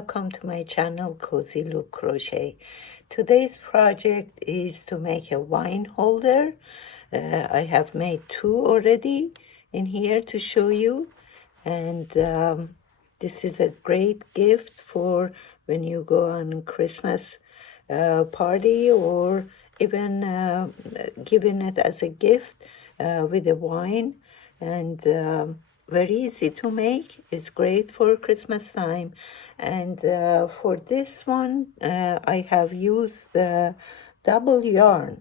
welcome to my channel Cozy Look Crochet. Today's project is to make a wine holder. I have made two already in here to show you, and this is a great gift for when you go on Christmas party, or even giving it as a gift with a wine. And very easy to make. It's great for Christmas time. And for this one, I have used double yarn.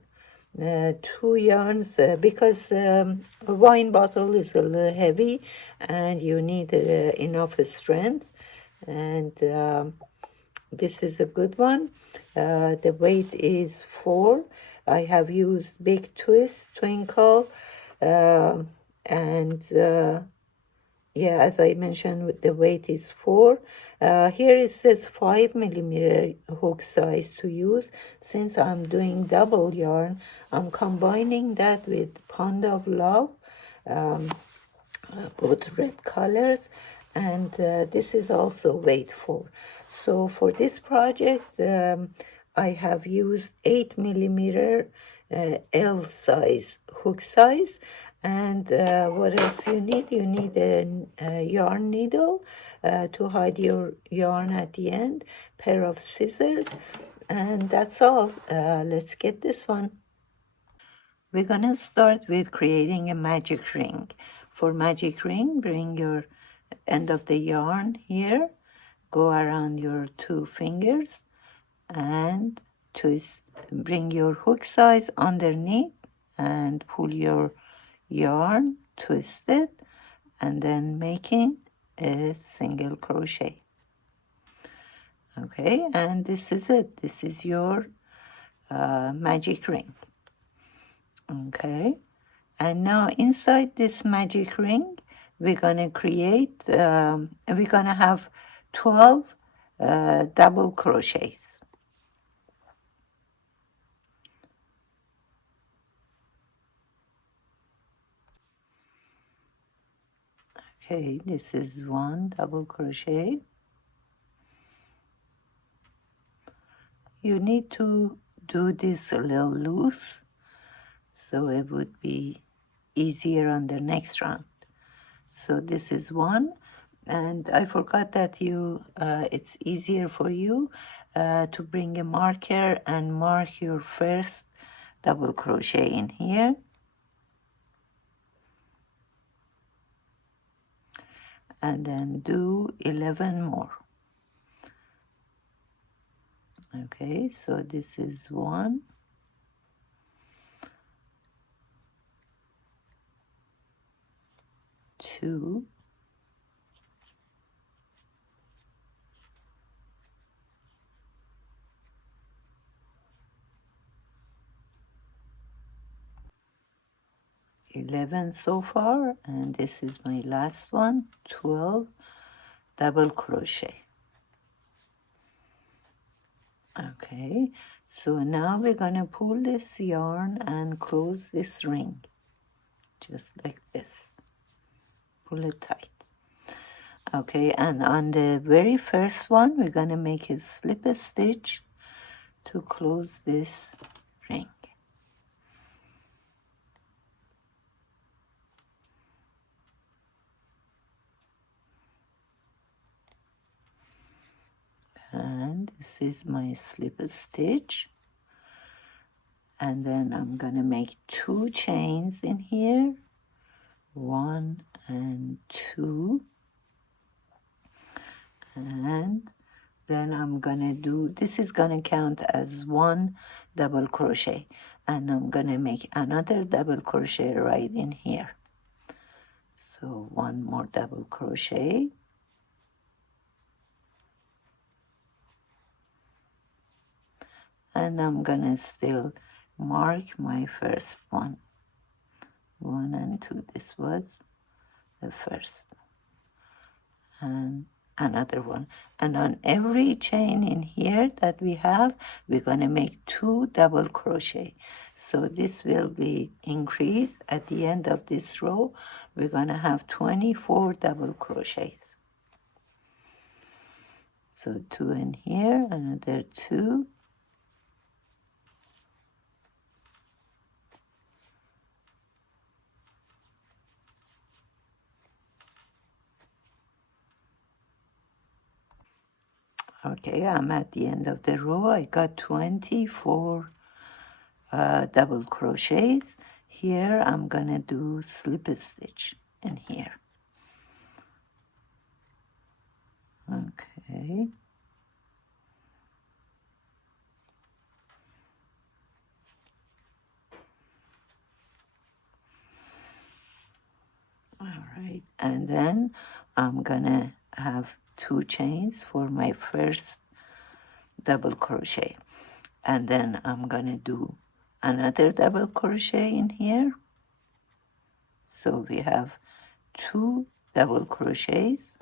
Two yarns because a wine bottle is a little heavy and you need enough strength. And this is a good one. The weight is 4. I have used Big Twist, Twinkle, and yeah, as I mentioned, the weight is 4. Here it says 5mm hook size to use. Since I'm doing double yarn, I'm combining that with Pond of Love, both red colors, and this is also weight 4. So for this project, I have used 8mm L size hook size. And what else you need? You need a yarn needle to hide your yarn at the end, pair of scissors, and that's all. Let's get this one. We're gonna start with creating a magic ring. For magic ring, bring your end of the yarn here, go around your 2 fingers and twist, bring your hook size underneath and pull your yarn, twist it, and then making a single crochet. Okay, and this is it. This is your magic ring. Okay, and now inside this magic ring, we're gonna create, we're gonna have 12 double crochets. Okay, this is 1 double crochet. You need to do this a little loose, so it would be easier on the next round. So this is 1, and I forgot that it's easier for you to bring a marker and mark your first double crochet in here. And then do 11 more. Okay, so this is 1, 2, 11 so far, and this is my last one, 12 double crochet. Okay, so now we're gonna pull this yarn and close this ring, just like this. Pull it tight. Okay, and on the very first one, we're gonna make a slip stitch to close this ring. And this is my slip stitch, and then I'm gonna make 2 chains in here, 1 and 2, and then I'm gonna do, this is gonna count as 1 double crochet, and I'm gonna make another double crochet right in here. So 1 more double crochet, and I'm gonna still mark my first one. 1 and 2, this was the first, and another one. And on every chain in here that we have, we're gonna make 2 double crochet. So this will be increased. At the end of this row, we're gonna have 24 double crochets. So 2 in here, another 2. Okay, I'm at the end of the row. I got 24 double crochets. Here I'm gonna do slip stitch in here. Okay. All right, and then I'm gonna have 2 chains for my first double crochet, and then I'm gonna do another double crochet in here. So we have 2 double crochets.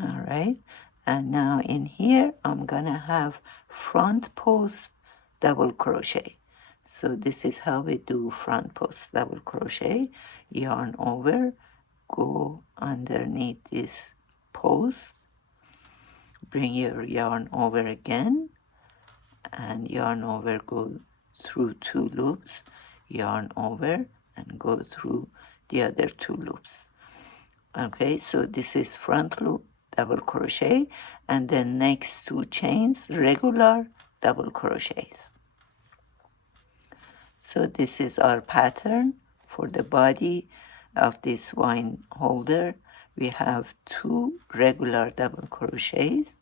All right, and now in here I'm gonna have front post double crochet. So this is how we do front post double crochet. Yarn over, go underneath this post, bring your yarn over again, and yarn over, go through 2 loops, yarn over, and go through the other 2 loops. Okay, so this is front loop double crochet, and then next 2 chains regular double crochets. So this is our pattern for the body of this wine holder. We have 2 regular double crochets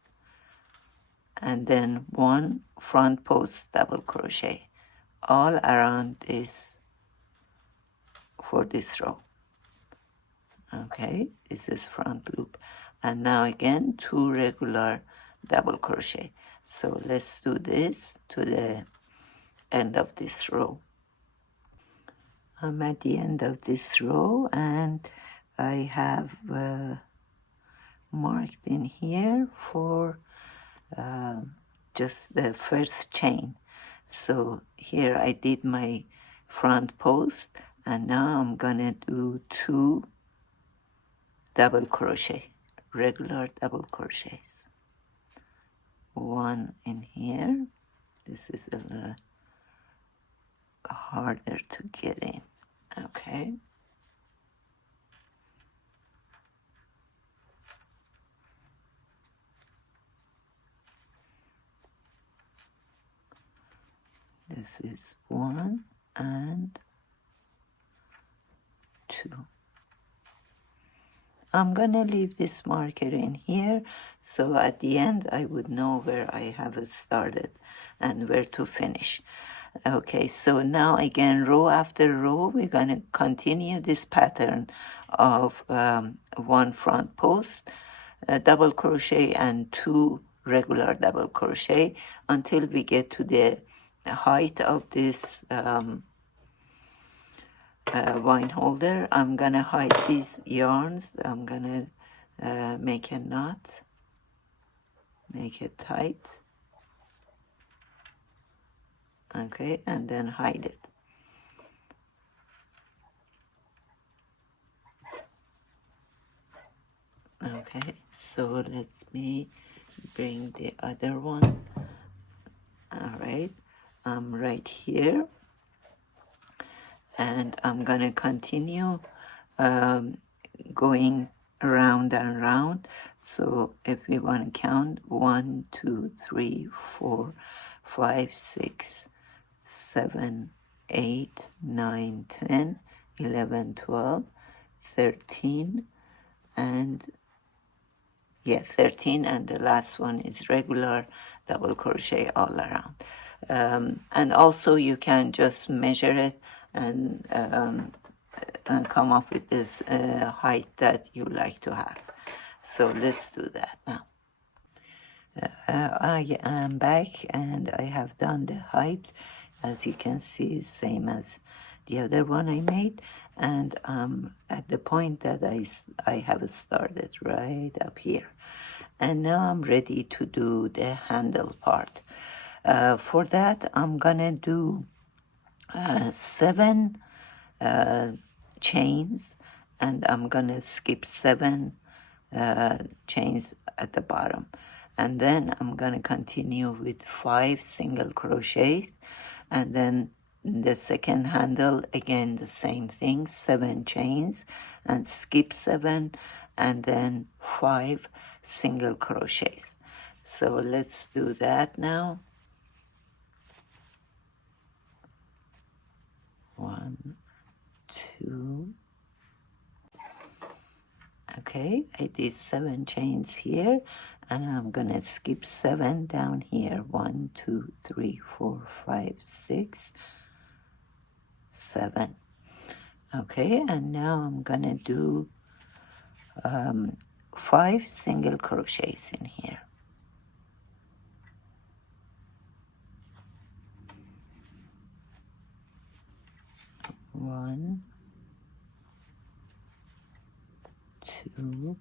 and then 1 front post double crochet all around this for this row. Okay, this is front loop, and now again 2 regular double crochet. So let's do this to the end of this row. I'm at the end of this row, and I have marked in here for just the first chain. So here I did my front post, and now I'm gonna do 2 double crochet, regular double crochets. 1 in here. This is a little harder to get in. Okay. This is 1 and 2. I'm gonna leave this marker in here, so at the end I would know where I have started and where to finish. Okay, so now again, row after row, we're gonna continue this pattern of 1 front post, double crochet, and 2 regular double crochet until we get to the height of this wine holder. I'm gonna hide these yarns. I'm gonna make a knot, make it tight, okay, and then hide it. Okay, so let me bring the other one. All right, I'm right here, and I'm gonna continue going round and round. So if we want to count 1, 2, 3, 4, 5, 6, 7, 8, 9, 10, 11, 12, 13, and 13, and the last one is regular double crochet all around. And also you can just measure it and come up with this height that you like to have. So let's do that now. I am back, and I have done the height, as you can see, same as the other one I made, and at the point that I have started right up here. And now I'm ready to do the handle part. For that, I'm gonna do 7 chains and I'm gonna skip 7 chains at the bottom, and then I'm gonna continue with 5 single crochets, and then the second handle again the same thing, 7 chains and skip 7, and then 5 single crochets. So let's do that now. 1, 2. Okay, I did 7 chains here, and I'm gonna skip 7 down here. 1, 2, 3, 4, 5, 6, 7. Okay, and now I'm gonna do 5 single crochets in here. 1, 2.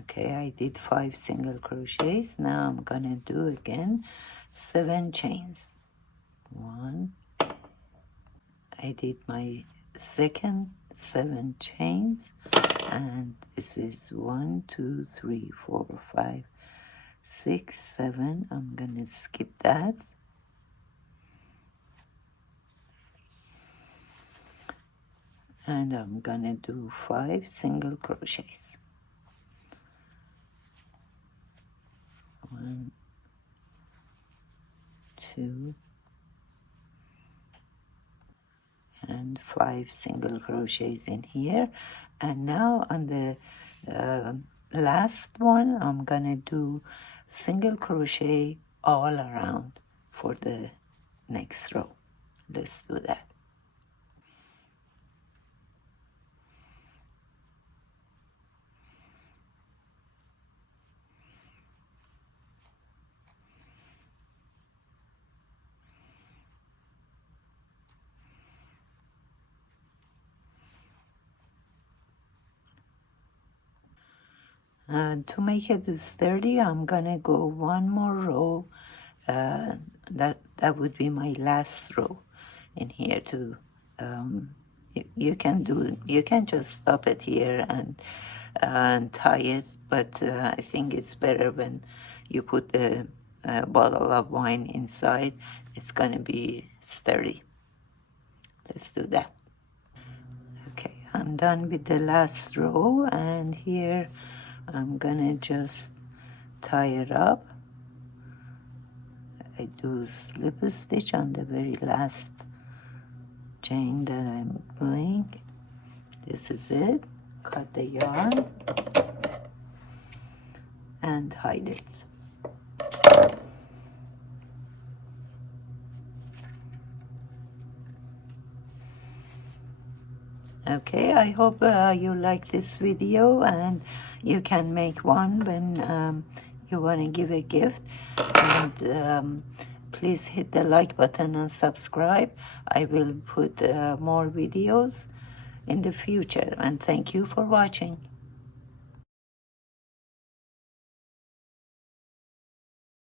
Okay, I did 5 single crochets. Now I'm gonna do again 7 chains. 1. I did my second 7 chains, and this is 1, 2, 3, 4, 5, 6, 7. I'm gonna skip that. And I'm gonna do 5 single crochets. 1, 2, and 5 single crochets in here. And now on the last one, I'm gonna do single crochet all around for the next row. Let's do that. To make it sturdy, I'm gonna go 1 more row. That would be my last row in here. To you can just stop it here and tie it, but I think it's better when you put the bottle of wine inside. It's gonna be sturdy. Let's do that. Okay, I'm done with the last row, and here I'm gonna just tie it up. I do slip a stitch on the very last chain that I'm doing. This is it. Cut the yarn and hide it. Okay, I hope you like this video, and you can make one when you want to give a gift. And please hit the like button and subscribe. I will put more videos in the future, and thank you for watching.